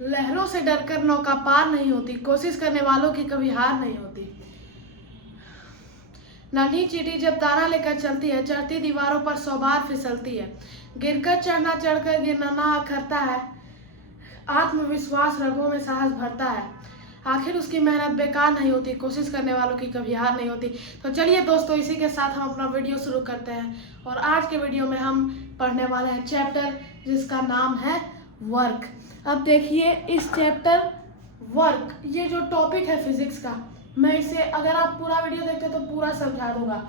लहरों से डरकर नौका पार नहीं होती, कोशिश करने वालों की कभी हार नहीं होती। नन्ही चींटी जब दाना लेकर चलती है, चढ़ती दीवारों पर 100 बार फिसलती है। गिरकर चढ़ना, चढ़कर गिरना अखरता है, आत्मविश्वास रगों में साहस भरता है। आखिर उसकी मेहनत बेकार नहीं होती, कोशिश करने वालों की कभी हार नहीं होती। तो चलिए दोस्तों, इसी के साथ हम अपना वीडियो शुरू करते हैं। और आज के वीडियो में हम पढ़ने वाले हैं चैप्टर जिसका नाम है वर्क। अब देखिए, इस चैप्टर वर्क, ये जो टॉपिक है फिजिक्स का, मैं इसे अगर आप पूरा वीडियो देखते तो पूरा समझा दूंगा।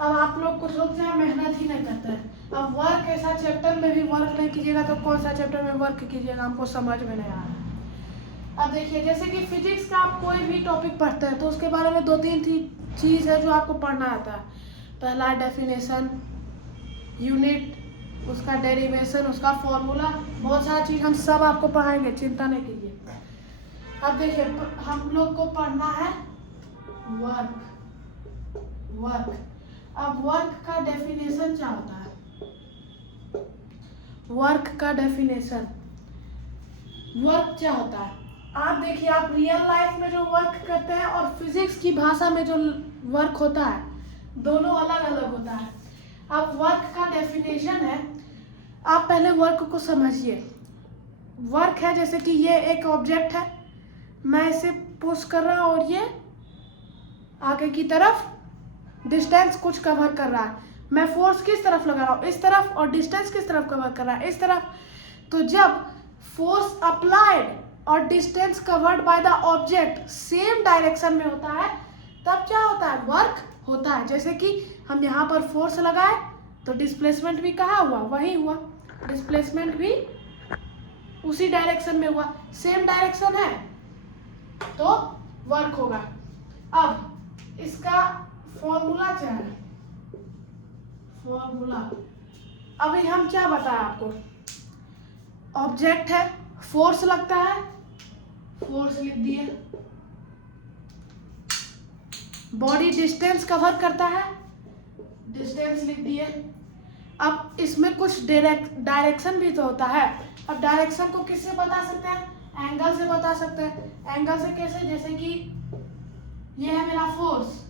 अब आप लोग कुछ लोग जो है मेहनत ही नहीं करते हैं। अब वर्क ऐसा चैप्टर में भी वर्क नहीं कीजिएगा तो कौन सा चैप्टर में वर्क कीजिएगा, हमको समझ में नहीं आ रहा। अब देखिए, जैसे कि फिजिक्स का आप कोई भी टॉपिक पढ़ते हैं तो उसके बारे में 2-3 चीज़ है जो आपको पढ़ना आता है। पहला डेफिनेशन, यूनिट, उसका डेरिवेशन, उसका फॉर्मूला, बहुत सारा चीज़ हम सब आपको पढ़ाएंगे, चिंता नहीं कीजिए। अब देखिए, हम लोग को पढ़ना है वर्क। अब वर्क का डेफिनेशन क्या होता है? वर्क का डेफिनेशन, वर्क क्या होता है? आप देखिए, आप रियल लाइफ में जो वर्क करते हैं और फिजिक्स की भाषा में जो वर्क होता है, दोनों अलग अलग होता है। अब वर्क का डेफिनेशन है, आप पहले वर्क को समझिए। वर्क है जैसे कि ये एक ऑब्जेक्ट है, मैं इसे पुश कर रहा हूँ और ये आगे की तरफ डिस्टेंस कुछ कवर कर रहा है। मैं फोर्स किस तरफ लगा रहा हूँ? इस तरफ। और डिस्टेंस किस तरफ कवर कर रहा है? इस तरफ। तो जब फोर्स अप्लाइड और distance covered by the object same direction में होता है, तब क्या होता है? वर्क होता है। जैसे कि हम यहाँ पर फोर्स लगाए तो डिस्प्लेसमेंट भी कहाँ हुआ? वही हुआ। डिस्प्लेसमेंट भी उसी डायरेक्शन में हुआ, सेम डायरेक्शन है तो वर्क होगा। अब इसका फॉर्मूला क्या है? फॉर्मूला अभी हम क्या बताएं आपको? ऑब्जेक्ट है, फोर्स लगता है, फोर्स लिख दिए। बॉडी डिस्टेंस कवर करता है, डिस्टेंस लिख दिए। अब इसमें कुछ डायरेक्शन भी तो होता है। अब डायरेक्शन को किससे बता सकते हैं? एंगल से बता सकते हैं। एंगल से कैसे? जैसे कि ये है मेरा फोर्स,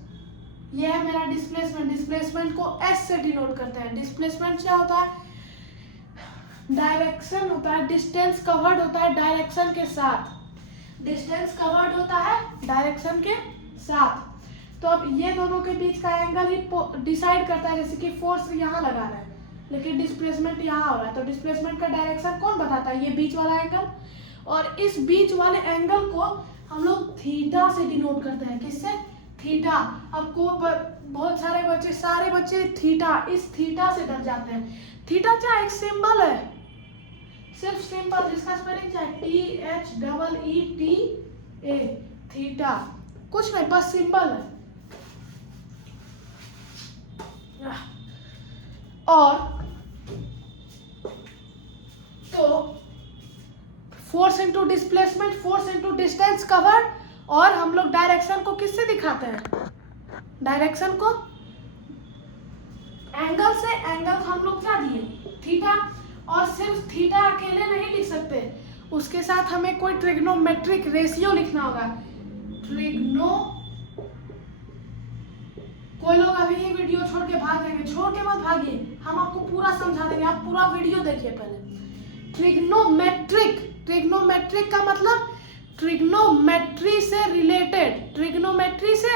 ये है मेरा डिस्प्लेसमेंट। डिस्प्लेसमेंट को एस से डिनोट करते हैं। डिस्प्लेसमेंट क्या होता है? डायरेक्शन होता है, डिस्टेंस कवर्ड होता है डायरेक्शन के साथ। डिस्टेंस कवर्ड होता है डायरेक्शन के साथ। तो अब ये दोनों के बीच का एंगल ही डिसाइड करता है। जैसे कि फोर्स यहाँ लगा रहा है लेकिन डिस्प्लेसमेंट यहाँ हो रहा है, तो डिस्प्लेसमेंट का डायरेक्शन कौन बताता है? ये बीच वाला एंगल। और इस बीच वाले एंगल को हम लोग थीटा से डिनोट करते हैं। किससे? थीटा। अब को बहुत सारे बच्चे थीटा, इस थीटा से डर जाते हैं। थीटा क्या? एक सिंबल है, सिर्फ सिंबल, जिसका स्पेलिंग क्या है? THEETA। थीटा कुछ नहीं, बस सिंबल है। और तो force into displacement, force into distance covered. और हम लोग डायरेक्शन को किससे दिखाते हैं? डायरेक्शन को एंगल से। एंगल हम लोग क्या दिए? थीटा। और सिर्फ थीटा अकेले नहीं लिख सकते, उसके साथ हमें कोई ट्रिग्नोमेट्रिक रेशियो लिखना होगा। कोई लोग अभी ये वीडियो छोड़ के भाग जाएंगे, छोड़ के मत भागिए, हम आपको पूरा समझा देंगे, आप पूरा वीडियो देखिए पहले। ट्रिग्नोमेट्रिक का मतलब ट्रिग्नोमेट्री से रिलेटेड। ट्रिग्नोमेट्री से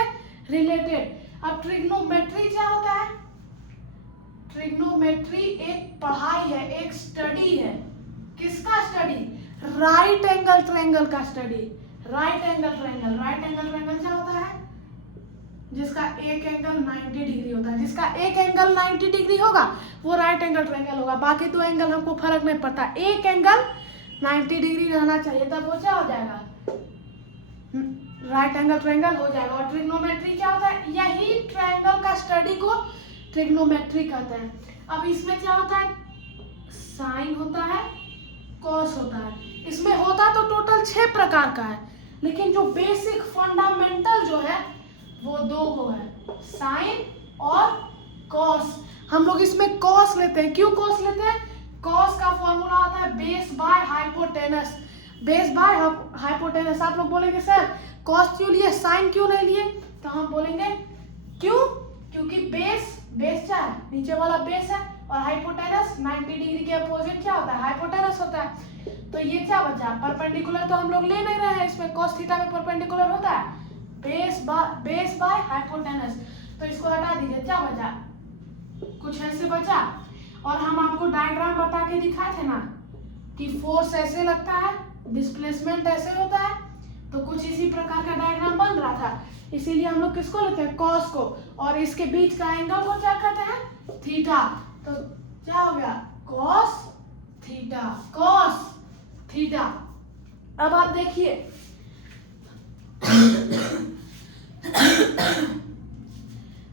रिलेटेड। अब ट्रिग्नोमेट्री क्या होता है? ट्रिग्नोमेट्री एक पढ़ाई है, एक स्टडी है। किसका स्टडी? राइट एंगल ट्रायंगल का study. Right angle triangle. Right angle triangle क्या होता है? जिसका एक एंगल 90 डिग्री होता है। जिसका एक एंगल 90 डिग्री होगा वो राइट एंगल ट्रायंगल होगा। बाकी तो एंगल हमको फर्क नहीं पड़ता, एक एंगल 90 डिग्री रहना चाहिए, तब वो क्या हो जाएगा? राइट एंगल ट्रायंगल हो जाएगा। और ट्रिग्नोमेट्री क्या होता है? यही ट्रायंगल का स्टडी को ट्रिग्नोमेट्री कहते हैं। अब इसमें क्या होता है? साइन होता है, कॉस होता है। इसमें होता तो टोटल 6 प्रकार का है, लेकिन जो बेसिक फंडामेंटल जो है वो 2 को है, साइन और कॉस। हम लोग इसमें कॉस लेते हैं। क्यों कॉस लेते हैं? कॉस का फॉर्मूला होता है base by hypotenuse. Base by hypotenuse. आप लोग बोलेंगे सर कॉस क्यों लिए, साइन क्यों नहीं लिए? तो हम बोलेंगे क्यों, क्योंकि बेस क्या है, नीचे वाला बेस है, और हाइपोटेनस 90 डिग्री के अपोजिट क्या होता है, हाइपोटेनस होता है। तो ये क्या बचा, परपेंडिकुलर तो हम लोग ले नहीं रहे हैं, इसमें कॉस थीटा में परपेंडिकुलर होता है बेस बाय हाइपोटेनस। तो इसको हटा दीजिए, क्या बचा, कुछ ऐसे बचा। और हम आपको डायग्राम बता के दिखाए थे ना कि फोर्स ऐसे लगता है, डिस्प्लेसमेंट ऐसे होता है, तो कुछ इसी प्रकार का डायग्राम बन रहा था। इसीलिए हम लोग किसको लेते हैं, कॉस को, और इसके बीच का एंगल को क्या कहते हैं, थीटा। तो क्या हो गया, कॉस थीटा। अब आप देखिए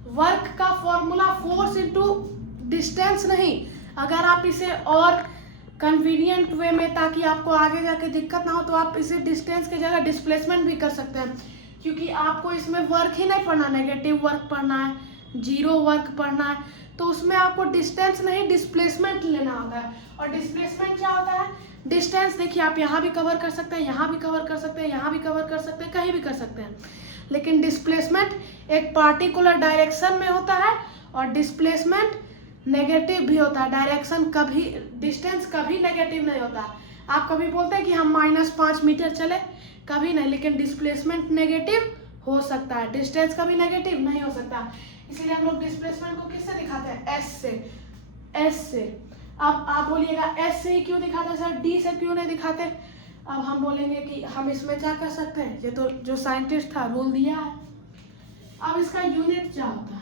वर्क का फॉर्मूला फोर्स इनटू डिस्टेंस नहीं, अगर आप इसे और कन्वीनियंट वे में, ताकि आपको आगे जाके दिक्कत ना हो, तो आप इसे डिस्टेंस की जगह डिस्प्लेसमेंट भी कर सकते हैं, क्योंकि आपको इसमें वर्क ही नहीं पढ़ना, नेगेटिव वर्क पढ़ना है, जीरो वर्क पढ़ना है, तो उसमें आपको डिस्टेंस नहीं डिस्प्लेसमेंट लेना होता है। और डिस्प्लेसमेंट क्या होता है, डिस्टेंस देखिए आप यहाँ भी कवर कर सकते हैं, यहाँ भी कवर कर सकते हैं, यहाँ भी कवर कर सकते हैं, कहीं भी कर सकते हैं, लेकिन डिस्प्लेसमेंट एक पार्टिकुलर डायरेक्शन में होता है, और डिस्प्लेसमेंट नेगेटिव भी होता है, डायरेक्शन कभी, डिस्टेंस कभी नेगेटिव नहीं होता। आप कभी बोलते हैं कि हम -5 मीटर चले, कभी नहीं, लेकिन डिस्प्लेसमेंट नेगेटिव हो सकता है, डिस्टेंस कभी नेगेटिव नहीं हो सकता। इसीलिए हम लोग डिस्प्लेसमेंट को किससे दिखाते हैं, एस से। अब आप बोलिएगा एस से ही क्यों दिखाते हैं सर, डी से क्यों नहीं दिखाते? अब हम बोलेंगे कि हम इसमें क्या कर सकते हैं, ये तो जो साइंटिस्ट था रूल दिया है। अब इसका यूनिट क्या होता है,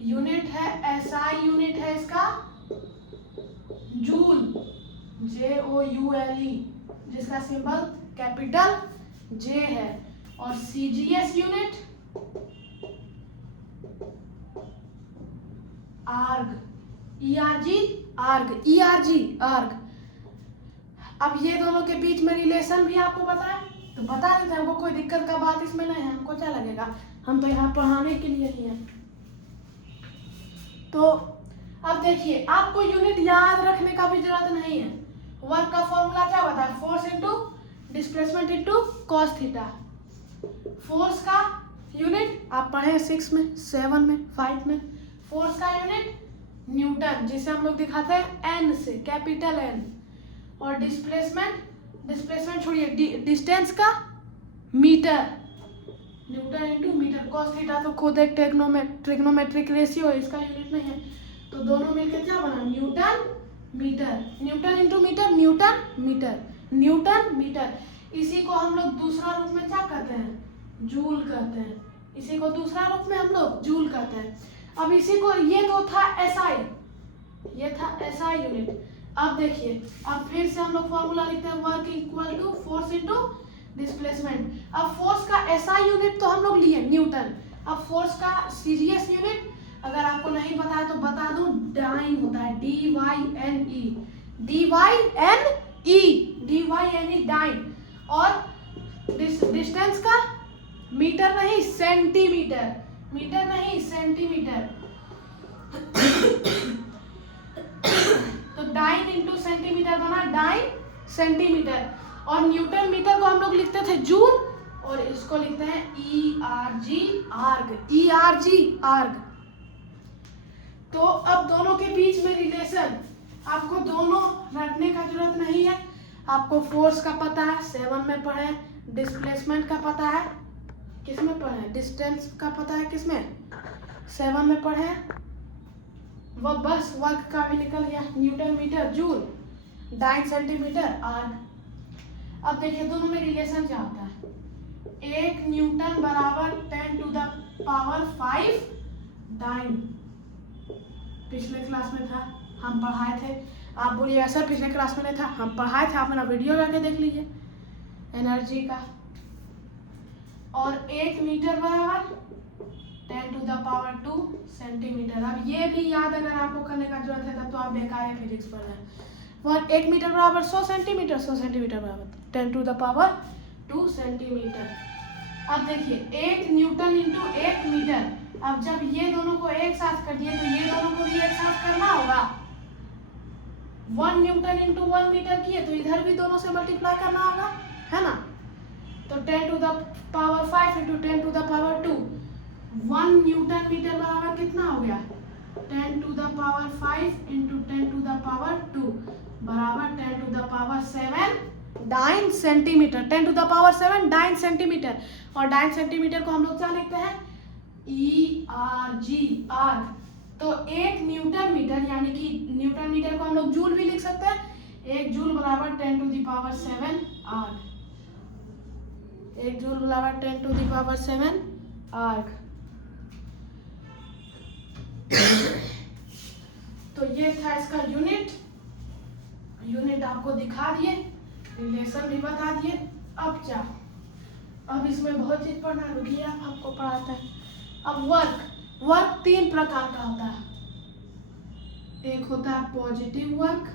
यूनिट है SI, यूनिट है इसका जूल, JOULE, जिसका सिंबल कैपिटल J है। और CGS यूनिट आर्ग, ERG। अब ये दोनों के बीच में रिलेशन भी आपको पता है, तो बता देते हैं, हमको कोई दिक्कत का बात इसमें नहीं है, हमको क्या लगेगा, हम तो यहाँ पढ़ाने के लिए ही हैं। तो अब देखिए आपको यूनिट याद रखने का भी जरूरत नहीं है, वर्क का फॉर्मूला क्या होता है, force into displacement into cos theta. Force का यूनिट आप पढ़े 6 में, 7 में, 5 में। फोर्स का यूनिट न्यूटन, जिसे हम लोग दिखाते हैं N से, कैपिटल N। और डिस्प्लेसमेंट छोड़िए, डिस्टेंस का metre, newton into metre. Cos theta तो खुद एक ट्रिग्नोमेट्रिक रेशियो है, इसका यूनिट नहीं है, तो दोनों मिलकर क्या बना, newton metre. Newton into metre, newton metre. इसी को हम लोग दूसरा रूप में क्या कहते हैं, जूल कहते हैं। इसी को दूसरा रूप में हम लोग जूल कहते हैं। अब इसी को, ये तो था SI, ये था SI यूनिट। अब देखिए, अब फिर से हम लोग फॉर्मूला लिखते हैं, work equal to force into displacement. अब फोर्स का SI यूनिट तो हम लोग लिए न्यूटन। अब फोर्स का CGS यूनिट अगर आपको नहीं पता है तो बता दूं, डाइन होता है, DYNE, डाइन। और डिस्टेंस का मीटर नहीं सेंटीमीटर, मीटर नहीं सेंटीमीटर। तो डाइन इंटू सेंटीमीटर बना डाइन सेंटीमीटर। और न्यूटन मीटर को हम लोग लिखते थे जूल, और इसको लिखते हैं ERG। तो अब दोनों के बीच में रिलेशन आपको दोनों रखने का जरूरत नहीं है। आपको फोर्स का पता है, 7 में पढ़े, डिस्प्लेसमेंट का पता है, किसमें पढ़े, डिस्टेंस का पता है, किसमें, 7 में पढ़े, वो बस वर्क का भी निकल गया, newton metre joule, dyne centimetre erg. अब देखिए दोनों में रिलेशन क्या होता है, 1 न्यूटन बराबर 10⁵ डाइन। पिछले क्लास में था, हम पढ़ाए थे। आप बोलिए सर पिछले क्लास में नहीं था, हम पढ़ाए थे, आप मेरा वीडियो जाके देख लीजिए एनर्जी का। और 1 मीटर बराबर 10⁻² सेंटीमीटर। अब ये भी याद अगर आपको करने का जरूरत है तब तो आप बेकार फिजिक्स पढ़ रहे हैं। 1 मीटर बराबर 100 सेंटीमीटर, 100 सेंटीमीटर बराबर 10⁻² सेंटीमीटर। अब देखिए 1 न्यूटन इंटू 1 मीटर। अब जब ये दोनों को एक साथ कर दिए तो ये दोनों को भी एक साथ करना होगा। 1 न्यूटन इंटू 1 मीटर किए तो इधर भी दोनों से मल्टीप्लाई करना होगा, है ना। तो 10 to the power 5 into 10 to the power 2, 1 newton metre बराबर कितना हो गया, 10 to the power 5 into 10 to the power 2 बराबर 10 to the power 7 9 centimetre. 10 to the power 7 9 centimetre. और 9 सेंटीमीटर को हम लोग क्या लिखते हैं, ERG, आर्ग। तो 1 न्यूटन मीटर, यानी कि न्यूटन मीटर को हम लोग जूल भी लिख सकते हैं। 1 जूल बराबर 10 टू द पावर 7 आर्ग। 1 जूल बराबर 10 टू द पावर 7 आर्ग। तो ये था इसका यूनिट आपको दिखा दिए, रिलेशन भी बता दिए। अब क्या, अब इसमें बहुत चीज पढ़ना है, रुकिए आपको पढ़ाते हैं। अब वर्क 3 प्रकार का होता है। एक होता है पॉजिटिव वर्क,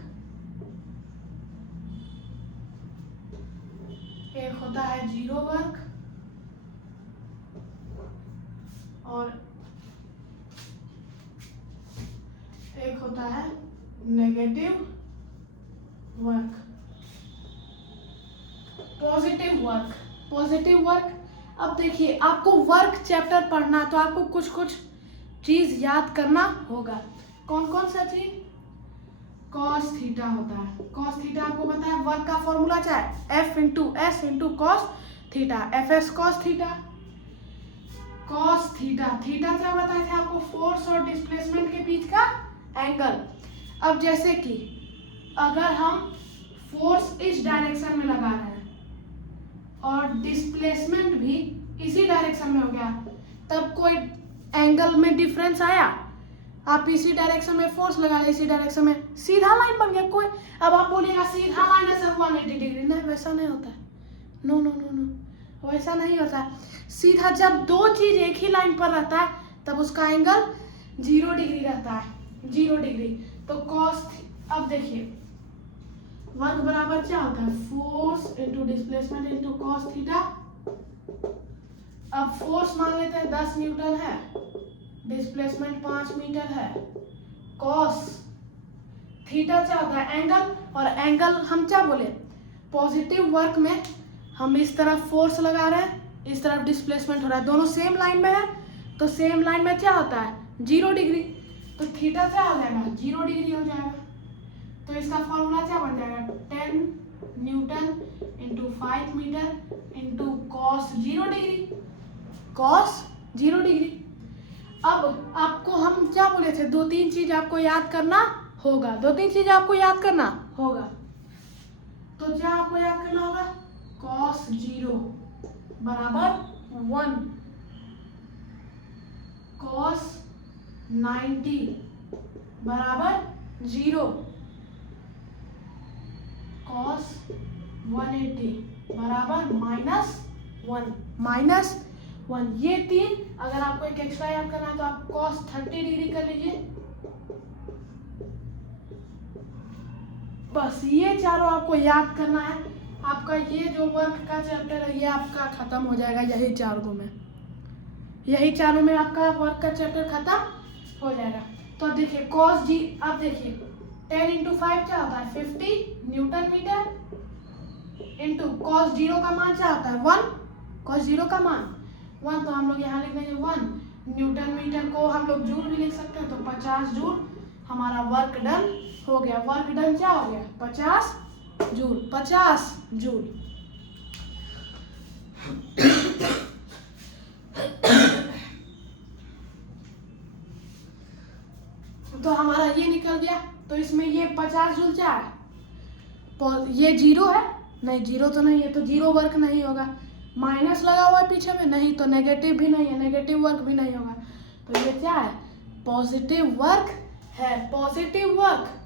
एक होता है जीरो वर्क, और एक होता है नेगेटिव वर्क। पॉजिटिव वर्क, अब देखिए आपको वर्क चैप्टर पढ़ना है तो आपको कुछ कुछ चीज याद करना होगा। कौन कौन सा चीज, कॉस थीटा होता है। कॉस थीटा आपको पता है, वर्क का फॉर्मूला क्या है, F into S into cos theta, FS cos theta. Cos theta क्या बताया था आपको, फोर्स और डिस्प्लेसमेंट के बीच का एंगल। अब जैसे कि अगर हम फोर्स इस डायरेक्शन में लगा रहे हैं और डिस्प्लेसमेंट भी इसी डायरेक्शन में हो गया, तब कोई एंगल में डिफरेंस आया। आप इसी डायरेक्शन में फोर्स लगा रहे, इसी डायरेक्शन में सीधा लाइन बन गया कोई। अब आप बोलिएगा सीधा लाइन है सर 180 डिग्री, नहीं वैसा नहीं होता है। नो नो नो नो, वैसा नहीं होता है। सीधा जब दो चीज एक ही लाइन पर रहता है तब उसका एंगल 0 डिग्री रहता है, 0 डिग्री। तो कॉस, अब देखिए वर्क बराबर क्या होता है, force into displacement into cos theta. अब फोर्स मान लेते हैं 10 न्यूटन है, डिस्प्लेसमेंट 5 मीटर है। कॉस थीटा क्या होता है, एंगल। और एंगल हम क्या बोले, पॉजिटिव वर्क में हम इस तरफ फोर्स लगा रहे हैं, इस तरफ डिस्प्लेसमेंट हो रहा है, दोनों सेम लाइन में है, तो सेम लाइन में क्या होता है 0 डिग्री। तो थीटा क्या हो जाएगा, 0 डिग्री हो जाएगा। तो इसका फॉर्मूला क्या बन जाएगा, 10 newton into 5 metre into cos 0 degree, cos 0 degree. अब आपको हम क्या बोले थे, 2-3 चीज आपको याद करना होगा, 2-3 चीज आपको याद करना होगा। तो क्या आपको याद करना होगा, कॉस 0 बराबर 1, कॉस 90 बराबर 0, कॉस 180 बराबर -1। ये 3, अगर आपको एक एक्स्ट्रा याद करना है तो आप कॉस 30 डिग्री कर लीजिए। बस ये चारों आपको याद करना है। आपका ये जो वर्क का चैप्टर है ये आपका खत्म हो जाएगा, यही चारों में आपका वर्क का चैप्टर खत्म हो जाएगा। तो अब देखिए कॉस जी, अब देखिए 10 इंटू 5 क्या होता है 50 न्यूटन मीटर इंटू कॉस 0 का मान क्या होता है 1, कॉस 0 का मान 1, तो हम लोग यहाँ लिख देंगे 1 न्यूटन मीटर को हम लोग जूल भी लिख सकते हैं। तो 50 जूल हमारा वर्क डन हो गया। वर्क डन क्या हो गया 50 जूल। तो हमारा ये निकल गया। तो इसमें ये 50 जूल क्या है, ये 0 है, नहीं 0 तो नहीं है, तो 0 वर्क नहीं होगा। माइनस लगा हुआ है पीछे में, नहीं तो नेगेटिव भी नहीं है, नेगेटिव वर्क भी नहीं होगा। तो ये क्या है, पॉजिटिव वर्क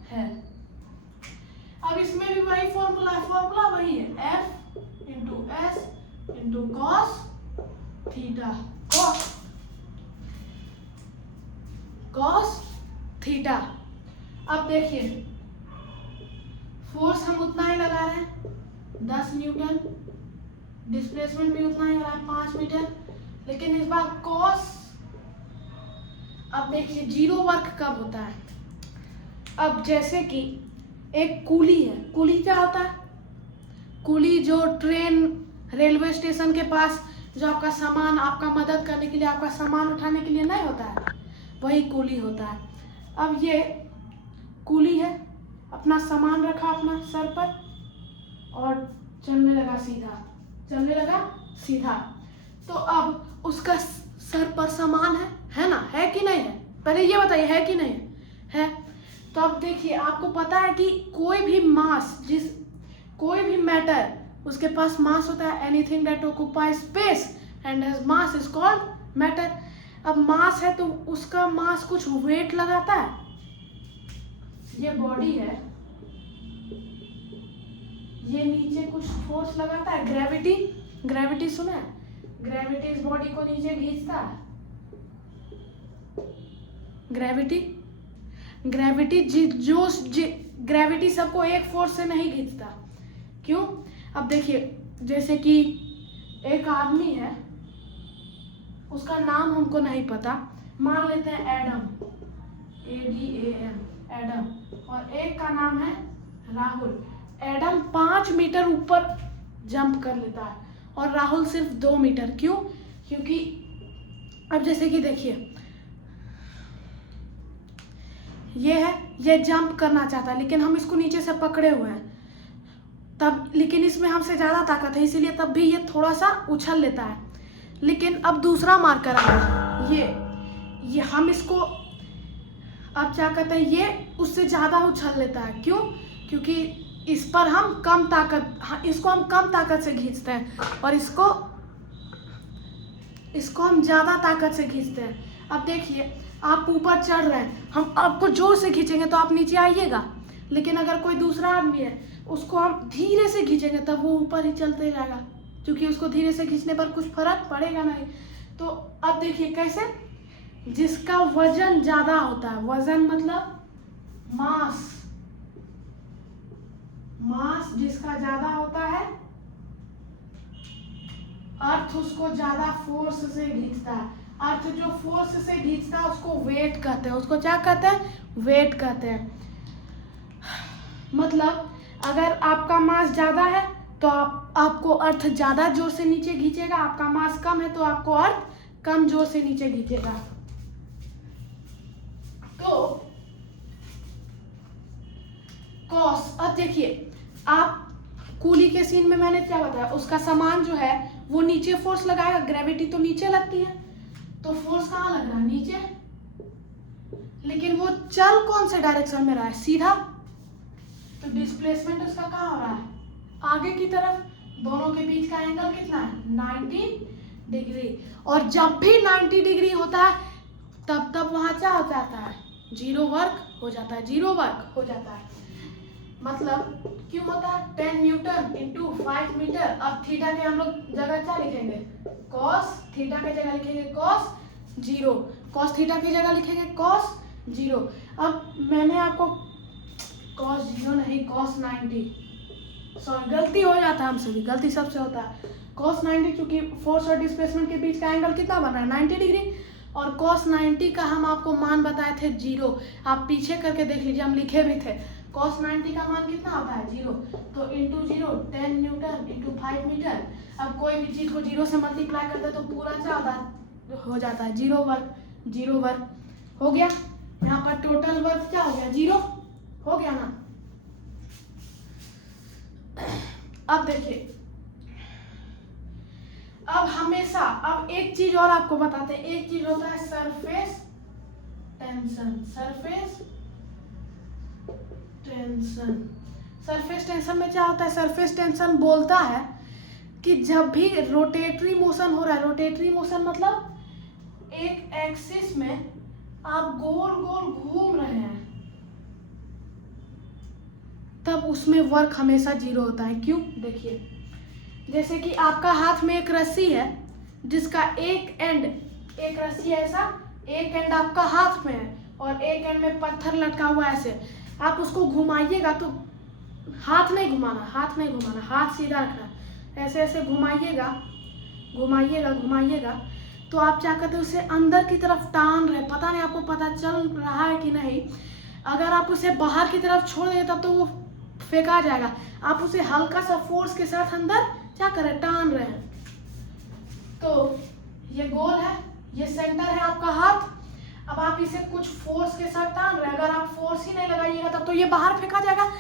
है। अब इसमें भी वही फॉर्मूला वही है, F into S into cos theta, cos theta. अब देखिए फोर्स हम उतना ही लगा रहे हैं 10 न्यूटन, डिस्प्लेसमेंट भी उतना ही हो रहा है 5 मीटर, लेकिन इस बार कॉस, अब देखिए 0 वर्क कब होता है, अब जैसे कि एक कूली है। कूली क्या होता है? कूली जो ट्रेन रेलवे स्टेशन के पास जो आपका सामान, आपका मदद करने के लिए, आपका सामान उठाने के लिए नहीं होता है, वही कूली होता है। अब ये कूली है, अपना सामान रखा अपना सर पर और चलने लगा सीधा। तो अब उसका सर पर सामान है ना, है कि नहीं है? पहले ये बताइए, है कि नहीं है? तो अब देखिए, आपको पता है कि कोई भी मैटर, उसके पास मास होता है। Anything that occupy space and has mass is called matter. अब मास है तो उसका मास कुछ वेट लगाता है। ये बॉडी है, ये नीचे कुछ फोर्स लगाता है, ग्रेविटी सुना है? ग्रेविटी इस बॉडी को नीचे खींचता है। ग्रेविटी सबको एक फोर्स से नहीं खींचता। क्यों? अब देखिए, जैसे कि एक आदमी है, उसका नाम हमको नहीं पता, मान लेते हैं एडम, ADAM, एडम, और एक का नाम है राहुल। एडम 5 मीटर ऊपर जंप कर लेता है और राहुल सिर्फ 2 मीटर। क्यों? क्योंकि अब जैसे कि देखिए, ये जंप करना चाहता है, लेकिन हम इसको नीचे से पकड़े हुए हैं तब, लेकिन इसमें हमसे ज़्यादा ताकत है, इसीलिए तब भी ये थोड़ा सा उछल लेता है। लेकिन अब दूसरा मार्कर आया, ये हम इसको अब क्या कहते हैं, ये उससे ज़्यादा उछल लेता है। क्यों? क्योंकि इस पर हम कम ताकत, इसको हम कम ताकत से खींचते हैं और इसको हम ज़्यादा ताकत से खींचते हैं। अब देखिए, आप ऊपर चढ़ रहे हैं, हम आपको जोर से खींचेंगे तो आप नीचे आइएगा, लेकिन अगर कोई दूसरा आदमी है, उसको हम धीरे से खींचेंगे तब वो ऊपर ही चलते जाएगा, क्योंकि उसको धीरे से खींचने पर कुछ फर्क पड़ेगा नहीं। तो अब देखिए कैसे, जिसका वजन ज़्यादा होता है, वजन मतलब मास जिसका ज़्यादा होता है, अर्थ उसको ज़्यादा फोर्स से खींचता है। अर्थ जो फोर्स से खींचता है उसको वेट कहते हैं। उसको क्या कहते हैं? वेट कहते हैं। मतलब अगर आपका मास ज़्यादा है तो आपको अर्थ ज़्यादा जोर से नीचे खींचेगा, आपका मास कम है तो आपको अर्थ कम जोर से नीचे खींचेगा। तो कॉस, अब देखिए, आप कूली के सीन में मैंने क्या बताया, उसका सामान जो है वो नीचे फोर्स लगाएगा, ग्रेविटी तो नीचे लगती है, तो फोर्स कहाँ लग रहा है? नीचे। लेकिन वो चल कौन से डायरेक्शन में रहा है? सीधा। तो डिस्प्लेसमेंट उसका कहाँ हो रहा है? आगे की तरफ। दोनों के बीच का एंगल कितना है? 90 डिग्री। और जब भी 90 डिग्री होता है तब वहां क्या हो जाता है? जीरो वर्क हो जाता है। मतलब क्यों होता है? 10 न्यूटन इंटू 5 मीटर। अब थीटा के हम लोग जगह क्या लिखेंगे? कॉस थीटा के जगह लिखेंगे कॉस 0, कॉस थीटा की जगह लिखेंगे कॉस 0। अब मैंने आपको कॉस 0 नहीं, कॉस 90, सॉरी गलती हो जाता है हमसे भी, गलती सबसे होता है। कॉस 90, क्योंकि फोर्स और डिस्प्लेसमेंट के बीच का एंगल कितना बन रहा है? 90 डिग्री। और कॉस 90 का हम आपको मान बताए थे 0। आप पीछे करके देख लीजिए, हम लिखे भी थे। कॉस 90 का मान कितना होता है? 0। तो इंटू 0, 10 न्यूटन इंटू 5 मीटर। अब कोई भी चीज़ को 0 से मल्टीप्लाई करते हैं तो पूरा क्या होता है? हो जाता है 0 वर्ग हो गया। यहाँ पर टोटल वर्क क्या हो गया? 0 हो गया ना। अब देखिए, अब हमेशा, अब एक चीज और आपको बताते हैं। एक चीज होता है सरफेस टेंशन। सरफेस टेंशन में क्या होता है? सरफेस टेंशन बोलता है कि जब भी रोटेटरी मोशन हो रहा है, रोटेटरी मोशन मतलब एक एक्सिस में आप गोल गोल घूम रहे हैं, तब उसमें वर्क हमेशा 0 होता है। क्यों? देखिए, जैसे कि आपका हाथ में एक रस्सी है जिसका एक एंड, एक रस्सी ऐसा, एक एंड आपका हाथ में है और एक एंड में पत्थर लटका हुआ है ऐसे। आप उसको घुमाइएगा तो हाथ नहीं घुमाना, हाथ सीधा रखना, ऐसे ऐसे घुमाइएगा तो आप क्या करते हैं? उसे अंदर की तरफ टान रहे। पता नहीं आपको पता चल रहा है कि नहीं। अगर आप उसे बाहर की तरफ छोड़ दें तब तो वो फेंका जाएगा। आप उसे हल्का सा फोर्स के साथ अंदर क्या कर रहे हैं, टान रहे हैं। तो ये गोल है, ये सेंटर है आपका हाथ। अब आप इसे कुछ फोर्स के साथ टान रहे हैं। अगर आप फोर्स ही नहीं लगाइएगा तब तो ये बाहर फेंका जाएगा।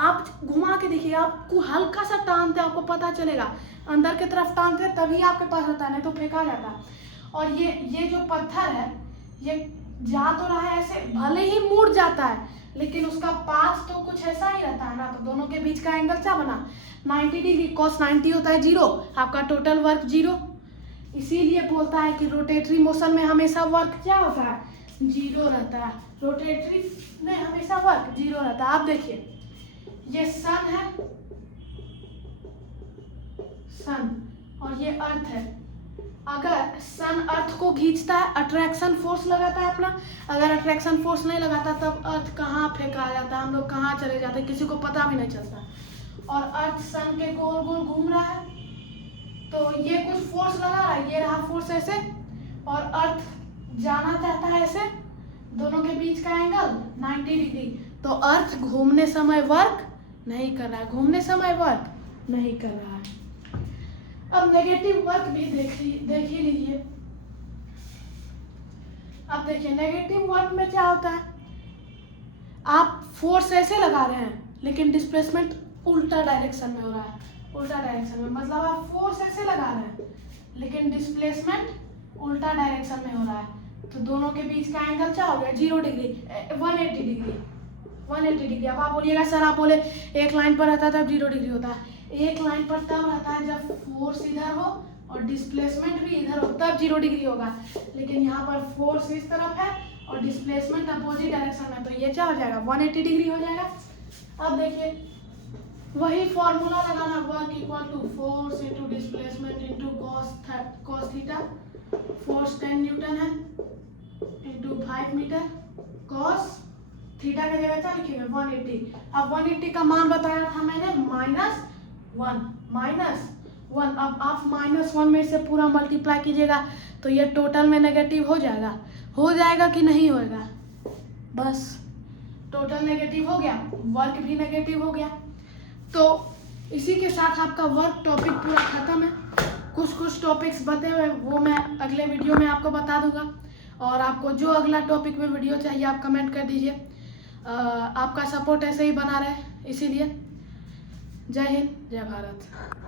आप घुमा के देखिए, आपको हल्का सा टानते आपको पता चलेगा, अंदर की तरफ टानते तभी आपके पास होता है, नहीं तो फेंका जाता है। और ये जो पत्थर है ये जा तो रहा है ऐसे, भले ही मुड़ जाता है लेकिन उसका पाथ तो कुछ ऐसा ही रहता है ना। तो दोनों के बीच का एंगल क्या बना, 90 डिग्री। cos 90 होता है 0, आपका टोटल वर्क 0। इसीलिए बोलता है कि रोटेटरी मोशन में हमेशा वर्क क्या होता है, 0 रहता है। रोटेटरी में हमेशा वर्क 0 रहता है। आप देखिए ये सन है, सन, और ये अर्थ है। अगर सन अर्थ को खींचता है, अट्रैक्शन फोर्स लगाता है अपना। अगर अट्रैक्शन फोर्स नहीं लगाता तब अर्थ कहाँ फेंका जाता है, हम लोग कहाँ चले जाते, किसी को पता भी नहीं चलता। और अर्थ सन के गोल गोल घूम रहा है, तो ये कुछ फोर्स लगा रहा है, ये रहा फोर्स ऐसे, और अर्थ जाना चाहता है ऐसे, दोनों के बीच का एंगल 90 डिग्री। तो अर्थ घूमने समय वर्क नहीं कर रहा है, घूमने समय वर्क नहीं कर रहा है। अब नेगेटिव वर्क भी देख ही लीजिए। अब देखिए नेगेटिव वर्क में क्या होता है, आप फोर्स ऐसे लगा रहे हैं लेकिन डिस्प्लेसमेंट उल्टा डायरेक्शन में हो रहा है। उल्टा डायरेक्शन में मतलब आप फोर्स ऐसे लगा रहे हैं लेकिन डिस्प्लेसमेंट उल्टा डायरेक्शन में हो रहा है। तो दोनों के बीच का एंगल क्या हो गया, 0 डिग्री, 180 डिग्री, 180 डिग्री। अब आप बोलिएगा सर, आप बोले एक लाइन पर रहता है तब 0 डिग्री होता है। एक लाइन पर तब रहता है जब फोर्स इधर हो और डिस्प्लेसमेंट भी इधर हो, तब 0 डिग्री होगा। लेकिन यहाँ पर फोर्स इस तरफ है और डिस्प्लेसमेंट अपोजिट डायरेक्शन में, तो ये क्या हो जाएगा, 180 डिग्री हो जाएगा। अब देखिए वही फॉर्मूला लगाना, work equal to force into displacement into cos theta. Force 10 newton है इंटू 5 मीटर, कॉस थीटा की जगह क्या लिखेंगे, 180। अब 180 का मान बताया था मैंने -1। अब आप -1 में से पूरा मल्टीप्लाई कीजिएगा तो ये टोटल में नेगेटिव हो जाएगा कि नहीं होएगा, बस टोटल नेगेटिव हो गया, वर्क भी नेगेटिव हो गया। तो इसी के साथ आपका वर्क टॉपिक पूरा खत्म है। कुछ टॉपिक्स बचे हुए वो मैं अगले वीडियो में आपको बता दूंगा। और आपको जो अगला टॉपिक में वीडियो चाहिए आप कमेंट कर दीजिए। आपका सपोर्ट ऐसे ही बना रहे, इसीलिए जय हिंद जय भारत।